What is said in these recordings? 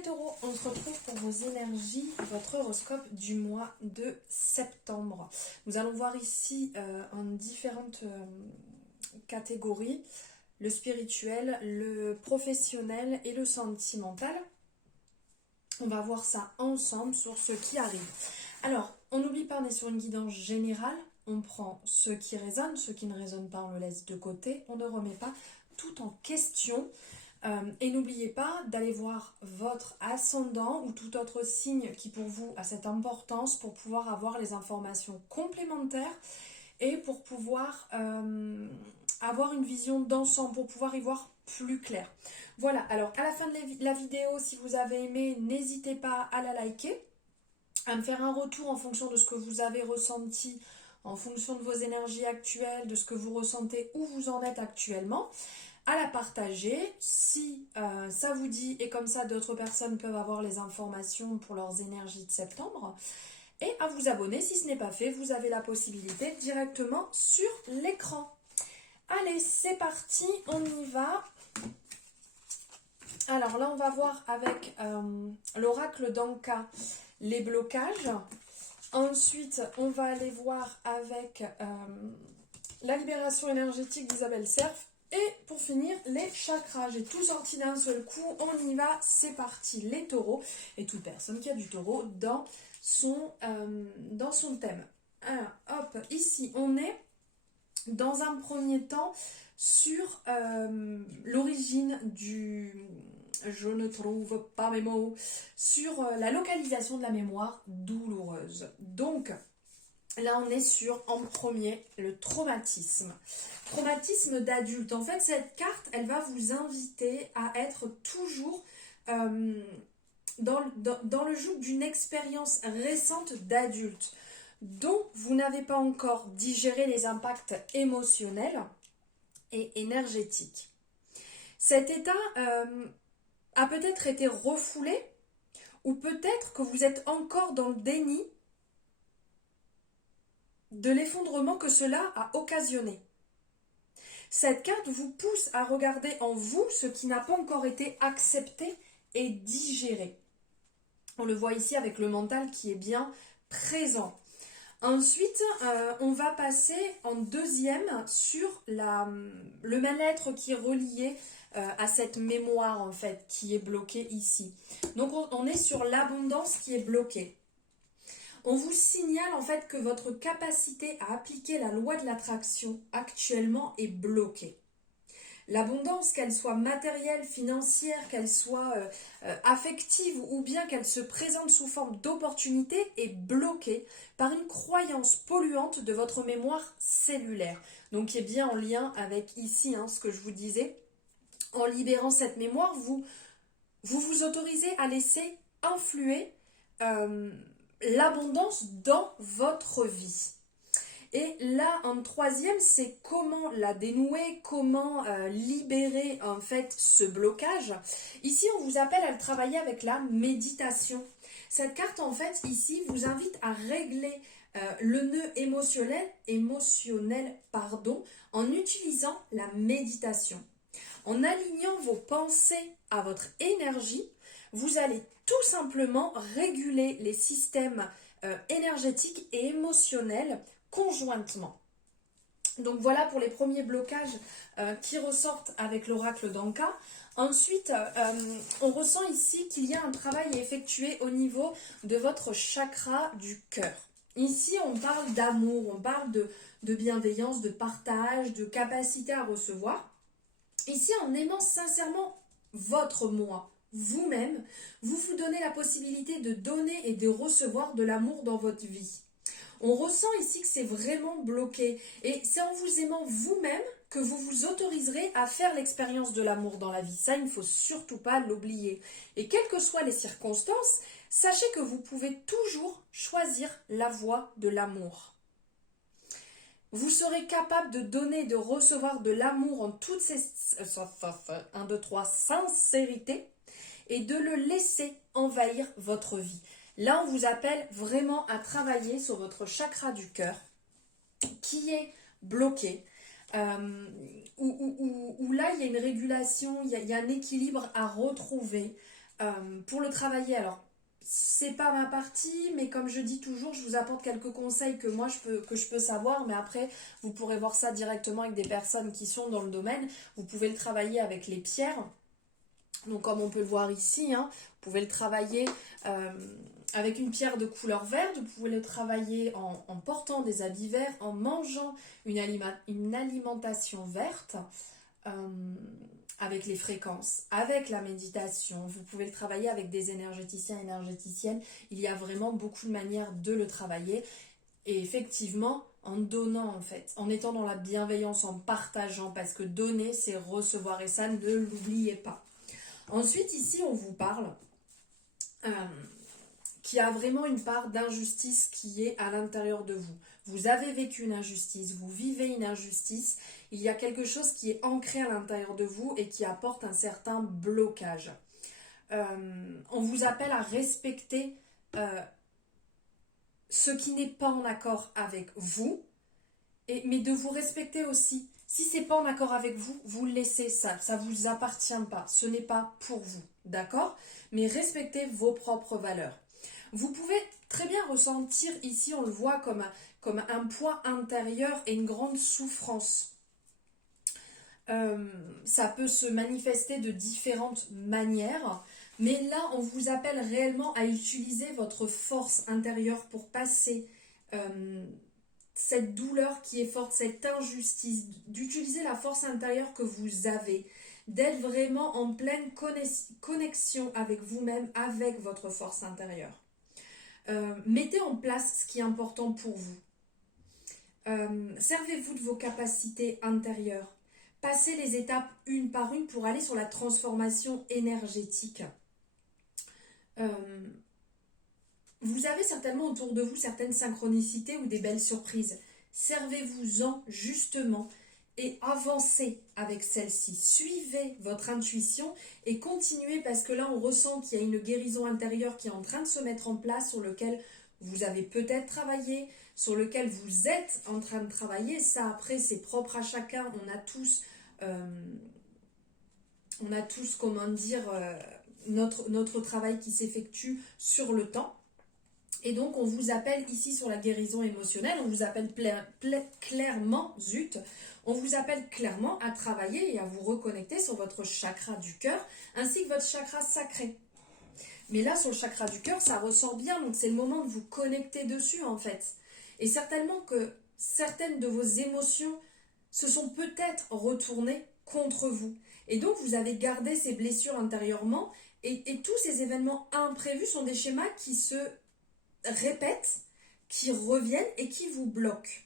les taureaux, on se retrouve pour vos énergies, votre horoscope du mois de septembre. Nous allons voir ici en différentes catégories, le spirituel, le professionnel et le sentimental. On va voir ça ensemble sur ce qui arrive. Alors, on n'oublie pas, on est sur une guidance générale. On prend ce qui résonne, ce qui ne résonne pas, on le laisse de côté. On ne remet pas tout en question. Et n'oubliez pas d'aller voir votre ascendant ou tout autre signe qui pour vous a cette importance pour pouvoir avoir les informations complémentaires et pour pouvoir avoir une vision d'ensemble, pour pouvoir y voir plus clair. Voilà, alors à la fin de la vidéo, si vous avez aimé, n'hésitez pas à la liker, à me faire un retour en fonction de ce que vous avez ressenti, en fonction de vos énergies actuelles, de ce que vous ressentez, où vous en êtes actuellement, à la partager si ça vous dit, et comme ça d'autres personnes peuvent avoir les informations pour leurs énergies de septembre, et à vous abonner si ce n'est pas fait. Vous avez la possibilité directement sur l'écran. Allez, c'est parti, on y va. Alors là, on va voir avec l'oracle d'Anka les blocages. Ensuite, on va aller voir avec la libération énergétique d'Isabelle Serf. Et pour finir, les chakras. J'ai tout sorti d'un seul coup. On y va, c'est parti. Les taureaux et toute personne qui a du taureau dans son thème. Alors, hop, ici, on est dans un premier temps sur l'origine du... Je ne trouve pas mes mots. Sur la localisation de la mémoire douloureuse. Donc, là, on est sur, en premier, le traumatisme. Traumatisme d'adulte. En fait, cette carte, elle va vous inviter à être toujours dans le joug d'une expérience récente d'adulte dont vous n'avez pas encore digéré les impacts émotionnels et énergétiques. Cet état a peut-être été refoulé ou peut-être que vous êtes encore dans le déni de l'effondrement que cela a occasionné. Cette carte vous pousse à regarder en vous ce qui n'a pas encore été accepté et digéré. On le voit ici avec le mental qui est bien présent. Ensuite, on va passer en deuxième sur le mal-être qui est relié à cette mémoire en fait qui est bloquée ici. Donc on est sur l'abondance qui est bloquée. On vous signale en fait que votre capacité à appliquer la loi de l'attraction actuellement est bloquée. L'abondance, qu'elle soit matérielle, financière, qu'elle soit affective ou bien qu'elle se présente sous forme d'opportunité, est bloquée par une croyance polluante de votre mémoire cellulaire. Donc qui est bien en lien avec ici ce que je vous disais. En libérant cette mémoire, vous vous autorisez à laisser influer l'abondance dans votre vie. Et là, en troisième, c'est comment la dénouer, comment libérer en fait ce blocage. Ici, on vous appelle à le travailler avec la méditation. Cette carte, en fait, ici, vous invite à régler le nœud émotionnel, en utilisant la méditation. En alignant vos pensées à votre énergie, vous allez tout simplement réguler les systèmes énergétiques et émotionnels conjointement. Donc voilà pour les premiers blocages qui ressortent avec l'oracle d'Anka. Ensuite, on ressent ici qu'il y a un travail à effectuer au niveau de votre chakra du cœur. Ici, on parle d'amour, on parle de bienveillance, de partage, de capacité à recevoir. Ici, en aimant sincèrement votre moi, vous-même, vous vous donnez la possibilité de donner et de recevoir de l'amour dans votre vie. On ressent ici que c'est vraiment bloqué et c'est en vous aimant vous-même que vous vous autoriserez à faire l'expérience de l'amour dans la vie. Ça, il ne faut surtout pas l'oublier. Et quelles que soient les circonstances, sachez que vous pouvez toujours choisir la voie de l'amour. Vous serez capable de donner, de recevoir de l'amour en toute sincérité et de le laisser envahir votre vie. Là, on vous appelle vraiment à travailler sur votre chakra du cœur qui est bloqué, où là, il y a une régulation, il y a un équilibre à retrouver. Pour le travailler, alors c'est pas ma partie, mais comme je dis toujours, je vous apporte quelques conseils que moi que je peux savoir, mais après vous pourrez voir ça directement avec des personnes qui sont dans le domaine. Vous pouvez le travailler avec les pierres, donc comme on peut le voir ici, hein, vous pouvez le travailler euh, avec une pierre de couleur verte, vous pouvez le travailler en portant des habits verts, en mangeant une alimentation verte. euh, avec les fréquences, avec la méditation, vous pouvez le travailler avec des énergéticiens, énergéticiennes, il y a vraiment beaucoup de manières de le travailler et effectivement en donnant en fait, en étant dans la bienveillance, en partageant, parce que donner c'est recevoir et ça ne l'oubliez pas. Ensuite ici on vous parle euh, qui a vraiment une part d'injustice qui est à l'intérieur de vous. Vous avez vécu une injustice, vous vivez une injustice, il y a quelque chose qui est ancré à l'intérieur de vous et qui apporte un certain blocage. On vous appelle à respecter ce qui n'est pas en accord avec vous, mais de vous respecter aussi. Si c'est pas en accord avec vous, vous le laissez, ça vous appartient pas, ce n'est pas pour vous, d'accord? Mais respectez vos propres valeurs. Vous pouvez très bien ressentir ici, on le voit comme un poids intérieur et une grande souffrance. Ça peut se manifester de différentes manières, mais là, on vous appelle réellement à utiliser votre force intérieure pour passer cette douleur qui est forte, cette injustice, d'utiliser la force intérieure que vous avez, d'être vraiment en pleine connexion avec vous-même, avec votre force intérieure. Mettez en place ce qui est important pour vous. Servez-vous de vos capacités intérieures. Passez les étapes une par une pour aller sur la transformation énergétique. Vous avez certainement autour de vous certaines synchronicités ou des belles surprises. Servez-vous-en justement et avancez avec celle-ci. Suivez votre intuition et continuez parce que là on ressent qu'il y a une guérison intérieure qui est en train de se mettre en place sur lequel vous avez peut-être travaillé, sur lequel vous êtes en train de travailler. Ça après c'est propre à chacun. On a tous comment dire, notre travail qui s'effectue sur le temps. Et donc on vous appelle ici sur la guérison émotionnelle, on vous appelle clairement, on vous appelle clairement à travailler et à vous reconnecter sur votre chakra du cœur, ainsi que votre chakra sacré. Mais là, sur le chakra du cœur, ça ressort bien, donc c'est le moment de vous connecter dessus en fait. Et certainement que certaines de vos émotions se sont peut-être retournées contre vous. Et donc vous avez gardé ces blessures intérieurement, et tous ces événements imprévus sont des schémas qui se répètent, qui reviennent et qui vous bloquent.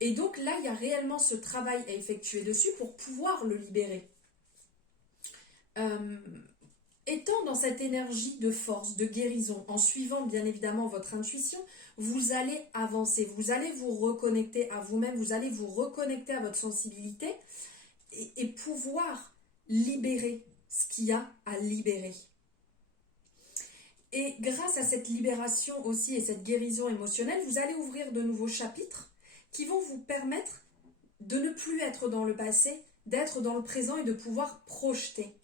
Et donc là, il y a réellement ce travail à effectuer dessus pour pouvoir le libérer. Étant dans cette énergie de force, de guérison, en suivant bien évidemment votre intuition, vous allez avancer, vous allez vous reconnecter à vous-même, vous allez vous reconnecter à votre sensibilité et pouvoir libérer ce qu'il y a à libérer. Et grâce à cette libération aussi et cette guérison émotionnelle, vous allez ouvrir de nouveaux chapitres qui vont vous permettre de ne plus être dans le passé, d'être dans le présent et de pouvoir projeter.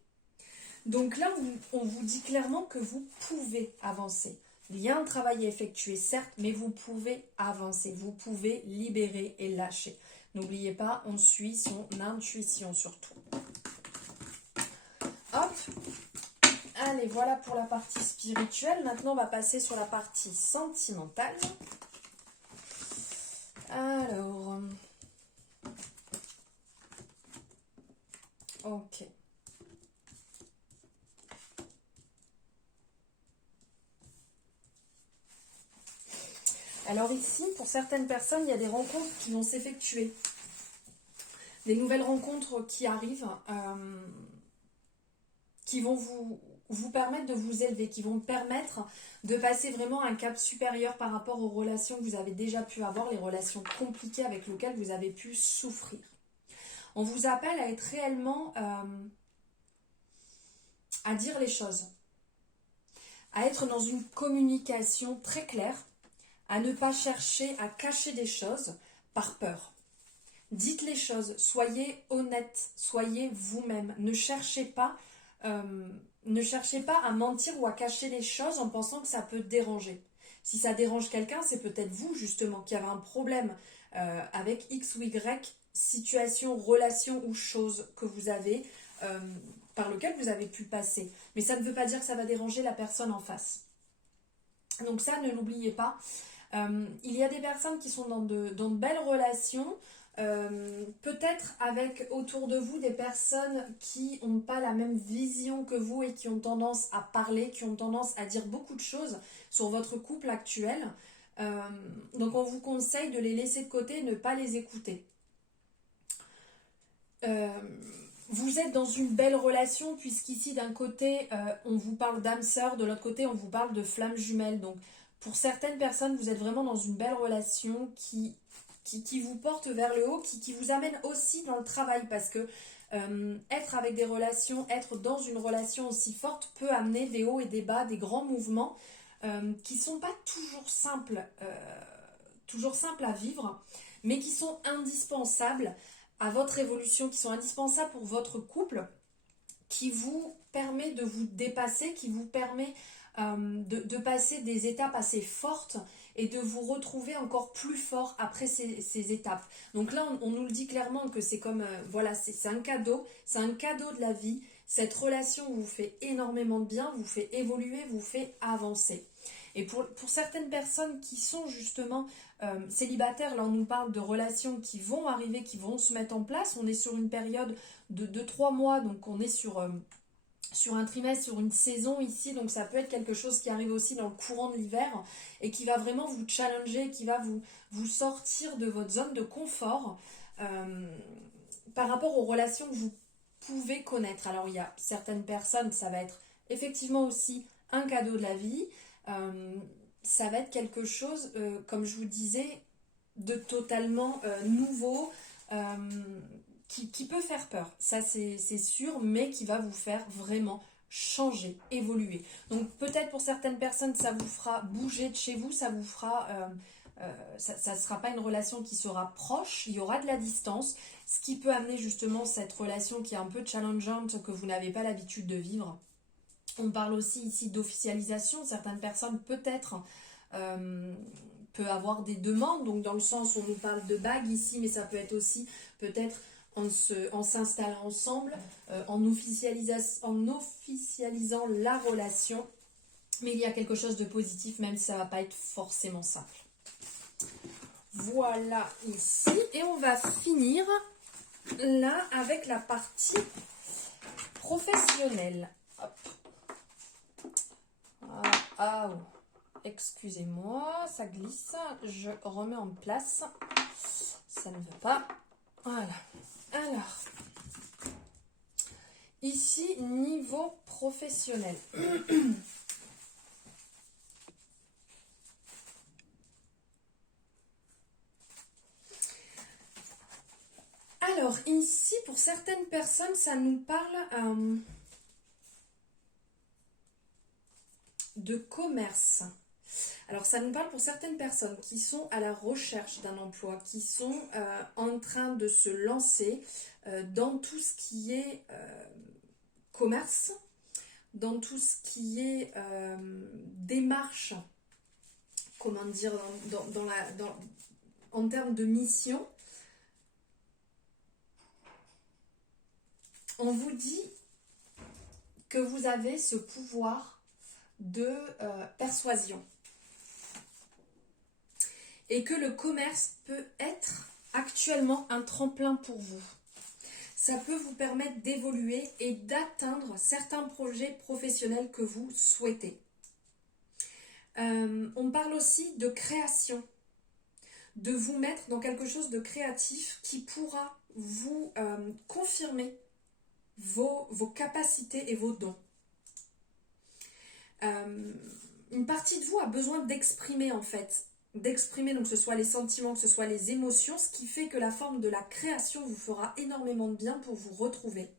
Donc là, on vous dit clairement que vous pouvez avancer. Il y a un travail à effectuer, certes, mais vous pouvez avancer, vous pouvez libérer et lâcher. N'oubliez pas, on suit son intuition surtout. Hop. Allez, voilà pour la partie spirituelle. Maintenant, on va passer sur la partie sentimentale. Alors... Ok. Alors ici, pour certaines personnes, il y a des rencontres qui vont s'effectuer. Des nouvelles rencontres qui arrivent, qui vont vous permettre de vous élever, qui vont permettre de passer vraiment un cap supérieur par rapport aux relations que vous avez déjà pu avoir, les relations compliquées avec lesquelles vous avez pu souffrir. On vous appelle à être réellement, à dire les choses, à être dans une communication très claire, à ne pas chercher à cacher des choses par peur. Dites les choses, soyez honnête, soyez vous-même, ne cherchez pas ne cherchez pas à mentir ou à cacher les choses en pensant que ça peut déranger. Si ça dérange quelqu'un, c'est peut-être vous justement qui avez un problème avec X ou Y situation, relation ou chose que vous avez, par lequel vous avez pu passer. Mais ça ne veut pas dire que ça va déranger la personne en face. Donc ça, ne l'oubliez pas. Il y a des personnes qui sont dans de belles relations, peut-être avec autour de vous des personnes qui n'ont pas la même vision que vous et qui ont tendance à parler, qui ont tendance à dire beaucoup de choses sur votre couple actuel. Donc on vous conseille de les laisser de côté et ne pas les écouter. Vous êtes dans une belle relation puisqu'ici d'un côté on vous parle d'âme sœur, de l'autre côté on vous parle de flamme jumelle. Donc pour certaines personnes vous êtes vraiment dans une belle relation qui vous porte vers le haut, qui vous amène aussi dans le travail parce que être avec des relations, être dans une relation aussi forte peut amener des hauts et des bas, des grands mouvements qui sont pas toujours simples à vivre, mais qui sont indispensables à votre évolution, qui sont indispensables pour votre couple, qui vous permet de vous dépasser, qui vous permet de passer des étapes assez fortes et de vous retrouver encore plus fort après ces étapes. Donc là, on nous le dit clairement que c'est comme, voilà, c'est un cadeau de la vie. Cette relation vous fait énormément de bien, vous fait évoluer, vous fait avancer. Et pour certaines personnes qui sont justement célibataires, là on nous parle de relations qui vont arriver, qui vont se mettre en place. On est sur une période de 3 mois, donc on est sur un trimestre, sur une saison ici, donc ça peut être quelque chose qui arrive aussi dans le courant de l'hiver et qui va vraiment vous challenger, qui va vous sortir de votre zone de confort par rapport aux relations que vous pouvez connaître. Alors il y a certaines personnes, ça va être effectivement aussi un cadeau de la vie, ça va être quelque chose, comme je vous disais, de totalement nouveau, qui peut faire peur, ça c'est sûr, mais qui va vous faire vraiment changer, évoluer. Donc peut-être pour certaines personnes, ça vous fera bouger de chez vous, ça vous fera... ça ne sera pas une relation qui sera proche, il y aura de la distance, ce qui peut amener justement cette relation qui est un peu challengeante, que vous n'avez pas l'habitude de vivre. On parle aussi ici d'officialisation, certaines personnes peut-être peut avoir des demandes, donc dans le sens où on nous parle de bague ici, mais ça peut être aussi peut-être en s'installant ensemble, en officialisant la relation, mais il y a quelque chose de positif, même si ça ne va pas être forcément simple. Voilà ici, et on va finir là avec la partie professionnelle. Hop. Ah, oh. Excusez-moi, ça glisse, je remets en place, ça ne veut pas, voilà. Alors, ici, niveau professionnel. Alors, ici, pour certaines personnes, ça nous parle de commerce. Alors, ça nous parle pour certaines personnes qui sont à la recherche d'un emploi, qui sont en train de se lancer dans tout ce qui est commerce, dans tout ce qui est démarche, comment dire, en termes de mission. On vous dit que vous avez ce pouvoir de persuasion et que le commerce peut être actuellement un tremplin pour vous. Ça peut vous permettre d'évoluer et d'atteindre certains projets professionnels que vous souhaitez. On parle aussi de création, de vous mettre dans quelque chose de créatif qui pourra vous confirmer vos capacités et vos dons. Une partie de vous a besoin d'exprimer en fait, d'exprimer donc que ce soit les sentiments, que ce soit les émotions, ce qui fait que la forme de la création vous fera énormément de bien pour vous retrouver.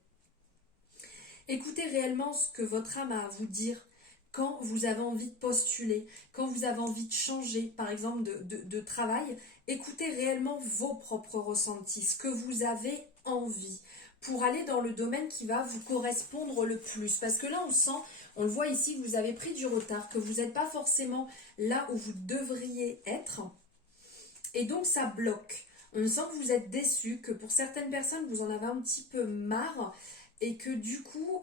Écoutez réellement ce que votre âme a à vous dire quand vous avez envie de postuler, quand vous avez envie de changer par exemple de travail. Écoutez réellement vos propres ressentis, ce que vous avez envie. pour aller dans le domaine qui va vous correspondre le plus. Parce que là, on sent, on le voit ici, que vous avez pris du retard, que vous n'êtes pas forcément là où vous devriez être. Et donc, ça bloque. On sent que vous êtes déçu, que pour certaines personnes, vous en avez un petit peu marre et que du coup,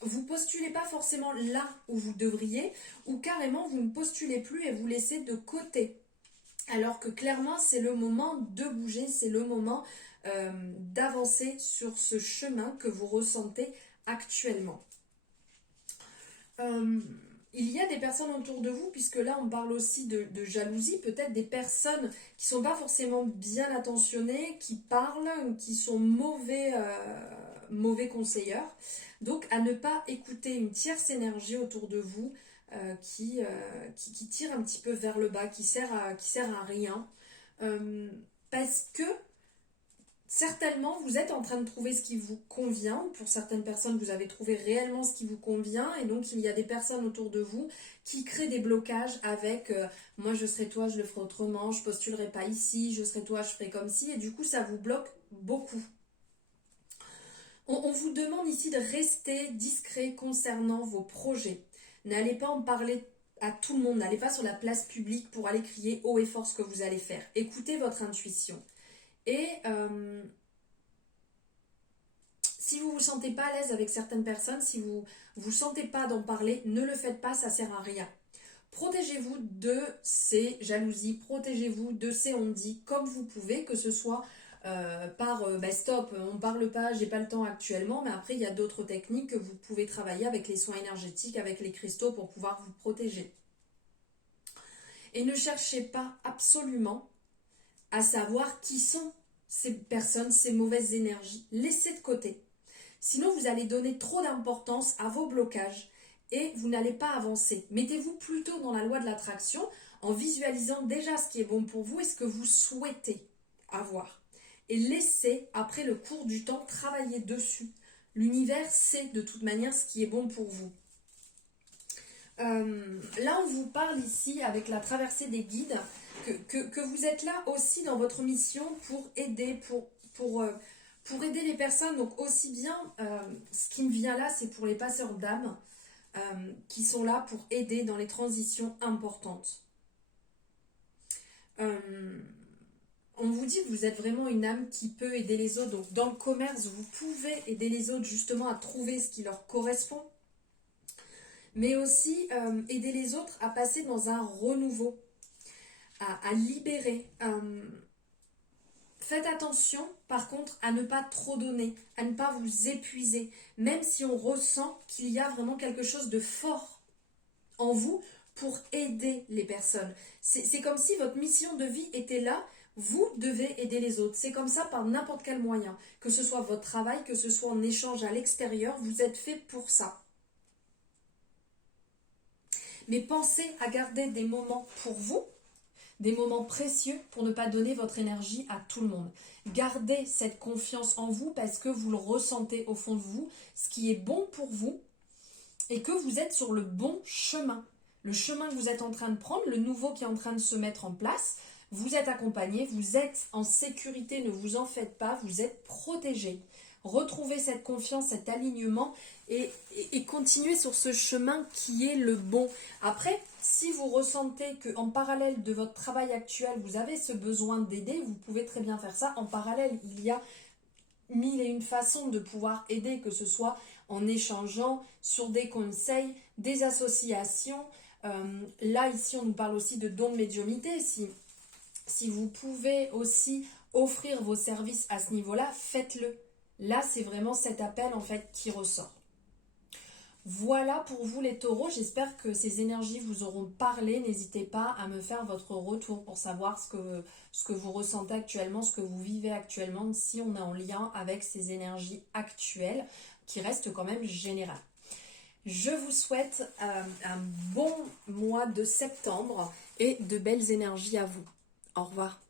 vous postulez pas forcément là où vous devriez ou carrément, vous ne postulez plus et vous laissez de côté. Alors que clairement, c'est le moment de bouger, c'est le moment d'avancer sur ce chemin que vous ressentez actuellement. Il y a des personnes autour de vous, puisque là on parle aussi de jalousie, peut-être des personnes qui sont pas forcément bien attentionnées, qui parlent, qui sont mauvais conseilleurs. Donc à ne pas écouter une tierce énergie autour de vous qui tire un petit peu vers le bas, qui sert à rien. Parce que certainement, vous êtes en train de trouver ce qui vous convient. Pour certaines personnes, vous avez trouvé réellement ce qui vous convient. Et donc, il y a des personnes autour de vous qui créent des blocages avec moi, je serai toi, je le ferai autrement. Je postulerai pas ici. Je serai toi, je ferai comme ci. Et du coup, ça vous bloque beaucoup. On vous demande ici de rester discret concernant vos projets. N'allez pas en parler à tout le monde. N'allez pas sur la place publique pour aller crier haut et fort ce que vous allez faire. Écoutez votre intuition. Et si vous ne vous sentez pas à l'aise avec certaines personnes, si vous ne vous sentez pas d'en parler, ne le faites pas, ça ne sert à rien. Protégez-vous de ces jalousies, protégez-vous de ces on-dit comme vous pouvez, que ce soit par stop, on ne parle pas, j'ai pas le temps actuellement, mais après il y a d'autres techniques que vous pouvez travailler avec les soins énergétiques, avec les cristaux pour pouvoir vous protéger. Et ne cherchez pas absolument à savoir qui sont ces personnes, ces mauvaises énergies. Laissez de côté. Sinon, vous allez donner trop d'importance à vos blocages et vous n'allez pas avancer. Mettez-vous plutôt dans la loi de l'attraction en visualisant déjà ce qui est bon pour vous et ce que vous souhaitez avoir. Et laissez, après le cours du temps, travailler dessus. L'univers sait de toute manière ce qui est bon pour vous. Là, on vous parle ici avec la traversée des guides que vous êtes là aussi dans votre mission pour aider, pour aider les personnes. Donc aussi bien, ce qui me vient là, c'est pour les passeurs d'âme qui sont là pour aider dans les transitions importantes. On vous dit que vous êtes vraiment une âme qui peut aider les autres. Donc dans le commerce, vous pouvez aider les autres justement à trouver ce qui leur correspond. Mais aussi aider les autres à passer dans un renouveau, à libérer. Faites attention, par contre, à ne pas trop donner, à ne pas vous épuiser, même si on ressent qu'il y a vraiment quelque chose de fort en vous pour aider les personnes. C'est comme si votre mission de vie était là, vous devez aider les autres. C'est comme ça par n'importe quel moyen, que ce soit votre travail, que ce soit en échange à l'extérieur, vous êtes fait pour ça. Mais pensez à garder des moments pour vous, des moments précieux pour ne pas donner votre énergie à tout le monde. Gardez cette confiance en vous parce que vous le ressentez au fond de vous, ce qui est bon pour vous et que vous êtes sur le bon chemin. Le chemin que vous êtes en train de prendre, le nouveau qui est en train de se mettre en place, vous êtes accompagné, vous êtes en sécurité, ne vous en faites pas, vous êtes protégé. Retrouvez cette confiance, cet alignement et continuez sur ce chemin qui est le bon. Après, si vous ressentez qu'en parallèle de votre travail actuel, vous avez ce besoin d'aider, vous pouvez très bien faire ça. En parallèle, il y a 1001 façons de pouvoir aider, que ce soit en échangeant sur des conseils, des associations. Là, ici, on nous parle aussi de dons de médiumnité. Si vous pouvez aussi offrir vos services à ce niveau-là, faites-le. Là, c'est vraiment cet appel en fait qui ressort. Voilà pour vous les taureaux, j'espère que ces énergies vous auront parlé. N'hésitez pas à me faire votre retour pour savoir ce que vous ressentez actuellement, ce que vous vivez actuellement, si on est en lien avec ces énergies actuelles qui restent quand même générales. Je vous souhaite un bon mois de septembre et de belles énergies à vous. Au revoir.